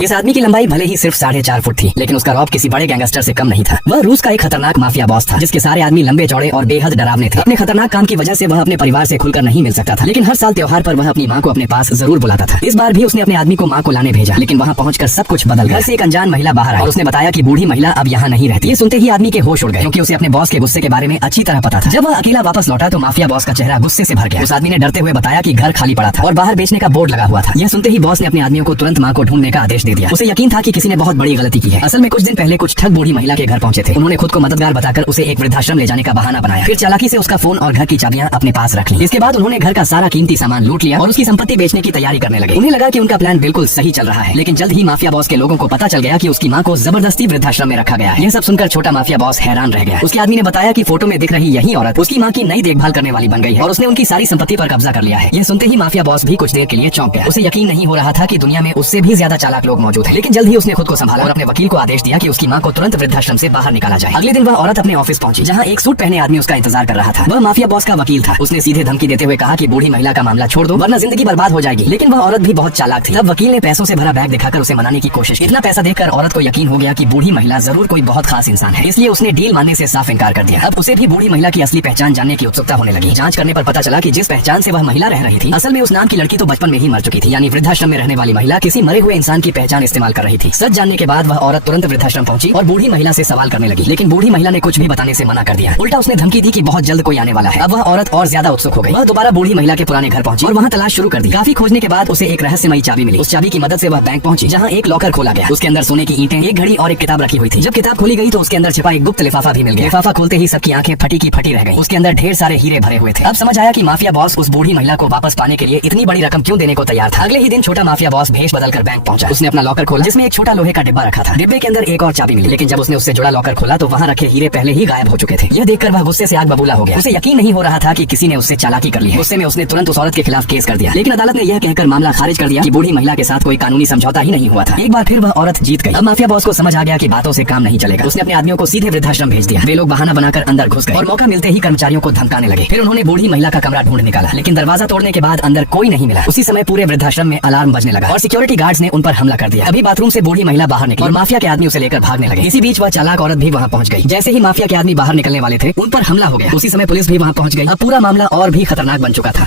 इस आदमी की लंबाई भले ही सिर्फ 4.5 फुट थी, लेकिन उसका रौब किसी बड़े गैंगस्टर से कम नहीं था। वह रूस का एक खतरनाक माफिया बॉस था, जिसके सारे आदमी लंबे चौड़े और बेहद डरावने थे। अपने खतरनाक काम की वजह से वह अपने परिवार से खुलकर नहीं मिल सकता था, लेकिन हर साल त्योहार पर वह अपनी माँ को अपने पास जरूर बुलाता था। इस बार भी उसने अपने आदमी को माँ को लाने भेजा, लेकिन वहाँ पहुंचकर सब कुछ बदल गया। घर से एक अनजान महिला बाहर आई और उसने बताया कि बूढ़ी महिला अब यहाँ नहीं रहती। ये सुनते ही आदमी के होश उड़ गए, क्योंकि उसे अपने बॉस के गुस्से के बारे में अच्छी तरह पता था। जब वह अकेला वापस लौटा तो माफिया बॉस का चेहरा गुस्से से भर गया। उस आदमी ने डरते हुए बताया कि घर खाली पड़ा था और बाहर बेचने का बोर्ड लगा हुआ था। यह सुनते ही बॉस ने अपने आदमियों को तुरंत माँ को ढूंढने का आदेश दे दिया। उसे यकीन था कि किसी ने बहुत बड़ी गलती की है। असल में कुछ दिन पहले कुछ ठग बूढ़ी महिला के घर पहुंचे थे। उन्होंने खुद को मददगार बताकर उसे एक वृद्धाश्रम ले जाने का बहाना बनाया। फिर चालाकी से उसका फोन और घर की चाबियां अपने पास रख ली। इसके बाद उन्होंने घर का सारा कीमती सामान लूट लिया और उसकी संपत्ति बेचने की तैयारी करने लगे। उन्हें लगा कि उनका प्लान बिल्कुल सही चल रहा है, लेकिन जल्द ही माफिया बॉस के लोगों को पता चल गया कि उसकी माँ को जबरदस्ती वृद्धाश्रम में रखा गया है। यह सब सुनकर छोटा माफिया बॉस हैरान रह गया। उसके आदमी ने बताया कि फोटो में दिख रही यही औरत उसकी माँ की नई देखभाल करने वाली बन गई है और उसने उनकी सारी संपत्ति पर कब्जा कर लिया है। यह सुनते ही माफिया बॉस भी कुछ देर के लिए चौंक गया। उसे यकीन नहीं हो रहा था कि दुनिया में उससे भी ज्यादा चालाक लोग मौजूद हैं। लेकिन जल्द ही उसने खुद को संभाला और अपने वकील को आदेश दिया कि उसकी माँ को तुरंत वृद्धाश्रम से बाहर निकाला जाए। अगले दिन वह औरत अपने ऑफिस पहुंची, जहाँ एक सूट पहने आदमी उसका इंतजार कर रहा था। वह माफिया बॉस का वकील था। उसने सीधे धमकी देते हुए कहा कि बूढ़ी महिला का मामला छोड़ दो, वरना जिंदगी बर्बाद हो जाएगी। लेकिन वह औरत भी बहुत चालाक थी। तब वकील ने पैसों से भरा बैग दिखाकर उसे मनाने की कोशिश की। इतना पैसा देखकर औरत को यकीन हो गया कि बूढ़ी महिला जरूर कोई बहुत खास इंसान है, इसलिए उसने डील मानने से साफ इनकार कर दिया। अब उसे भी बूढ़ी महिला की असली पहचान जानने की उत्सुकता होने लगी। जांच करने पर पता चला कि जिस पहचान से वह महिला रह रही थी, असल में उस नाम की लड़की तो बचपन में ही मर चुकी थी। यानी वृद्धाश्रम में रहने वाली महिला किसी मरे हुए इंसान की पहचान इस्तेमाल कर रही थी। सच जानने के बाद वह औरत तुरंत वृद्धाश्रम पहुंची और बूढ़ी महिला से सवाल करने लगी, लेकिन बूढ़ी महिला ने कुछ भी बताने से मना कर दिया। उल्टा उसने धमकी दी कि बहुत जल्द कोई आने वाला है। अब वह औरत और ज्यादा उत्सुक हो गई। वह दोबारा बूढ़ी महिला के पुराने घर पहुंची और वहाँ तलाश शुरू कर दी। काफी खोजने के बाद उसे एक रहस्यमयी चाबी मिली। उस चाबी की मदद से वह बैंक पहुंची, जहाँ एक लॉकर खोला गया। उसके अंदर सोने की ईंटें, एक घड़ी और एक किताब रखी हुई थी। जब किताब खोली गई तो उसके अंदर छिपा एक गुप्त लिफाफा भी मिल गया। लिफाफा खोलते ही सबकी आंखें फटी की फटी रह गई। उसके अंदर ढेर सारे हीरे भरे हुए थे। अब समझ आया कि माफिया बॉस उस बूढ़ी महिला को वापस पाने के लिए इतनी बड़ी रकम क्यों देने को तैयार था। अगले ही दिन छोटा माफिया बॉस भेष बदलकर बैंक पहुंचा। उसने अपना लॉकर खोला, जिसमें एक छोटा लोहे का डिब्बा रखा था। डिब्बे के अंदर एक और चाबी मिली, लेकिन जब उसने उससे जुड़ा लॉकर खोला तो वहाँ रखे हीरे पहले ही गायब हो चुके थे। यह देखकर वह गुस्से से आग बबूला हो गया। उसे यकीन नहीं हो रहा था कि किसी ने उससे चालाकी कर ली है। गुस्से में उसने तुरंत उस औरत के खिलाफ केस कर दिया, लेकिन अदालत ने यह कहकर मामला खारिज कर दिया कि बूढ़ी महिला के साथ कोई कानूनी समझौता ही नहीं हुआ था। एक बार फिर वह औरत जीत गई। अब माफिया बॉस को समझ आ गया कि बातों से काम नहीं चलेगा। उसने अपने आदमियों को सीधे वृद्धाश्रम भेज दिया। वे लोग बहाना बनाकर अंदर घुस गए और मौका मिलते ही कर्मचारियों को धमकाने लगे। फिर उन्होंने बूढ़ी महिला का कमरा ढूंढ निकाला, लेकिन दरवाजा तोड़ने के बाद अंदर कोई नहीं मिला। उसी समय पूरे वृद्धाश्रम में अलार्म बजने लगा और सिक्योरिटी गार्ड्स ने उन पर हमला कर दिया। अभी बाथरूम से बूढ़ी महिला बाहर निकली और माफिया के आदमी उसे लेकर भागने लगे। इसी बीच वह चालाक औरत भी वहाँ पहुँच गई। जैसे ही माफिया के आदमी बाहर निकलने वाले थे, उन पर हमला हो गया। उसी समय पुलिस भी वहाँ पहुँच गई। अब पूरा मामला और भी खतरनाक बन चुका था।